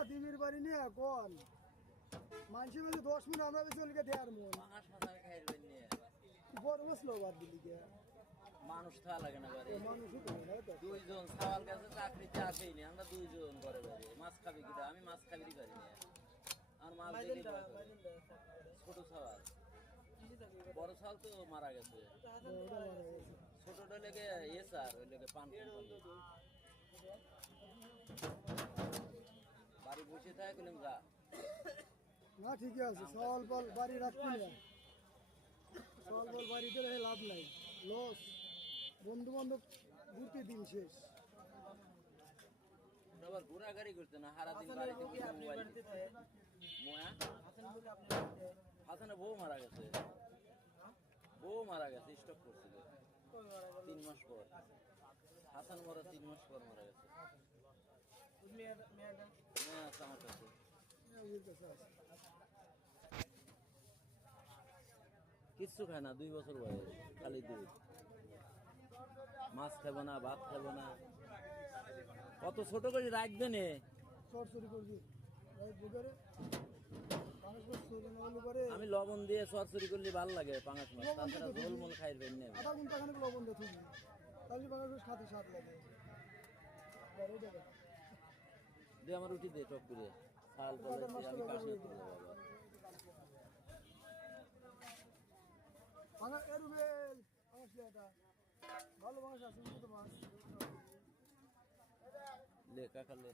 না দিবির বাড়ি নিয়ে কোন মানুষের বেশি 10 মিনিট আমরা বেশি লিখে দেয়ার মন বড় বসলো বাদ দিলি কে মানুষ থাকা লাগে না বাড়ি মানুষই তো না তো দুইজন সওয়াল কাছে চাকরিতে আসেই নি আমরা দুইজন ঘরে বাড়ি মাছ খাবি কিনা আমি মাছ খাবিরই পারি না আমার মাছ দেখে ছোট সওয়াল বড় সওয়াল তো মারা গেছে ছোটটা লেগে স্যার ওই লেগে পান বাড়ি বসে থাকে কইলাম যা না ঠিকই আছে সওয়াল বল বাড়ি রাখবি না সওয়াল বল বাড়িতে রেখে লাভ নাই লস বন্ধু বান্ধব ঘুরতে দিন শেষ আবার ঘোরাঘুরি করতে না সারাদিন বাড়িতে বসে মোবাইল মোয়া হাসানের বউ মারা গেছে স্টক করছিল 3 মাস পর হাসান মরা 3 মাস পর মারা গেছে মেয়া আছে আমার কাছে কিচ্ছু খায় না 2 বছর বয়স খালি দুধ মাছ খাবো না ভাত খাবো না কত ছোট করে রাখবে নে সরসরি করবি আমি লবণ দিয়ে সরসরি করলে ভালো লাগে পাঙাশ মাছ তাছাড়া ঝোল মোল খাইবেন না আধা ঘন্টা খানিক লবণ দিয়ে থুবি তাহলে পাঙাশ মাছ খাতে স্বাদ লাগে দে আমার রুটি দে টক করে শাল আমি পাশে বাবা পাঙাশ এরুবেল পাঙাশ এটা ভালো মাছ আছে তো মাছ লে কাকা লে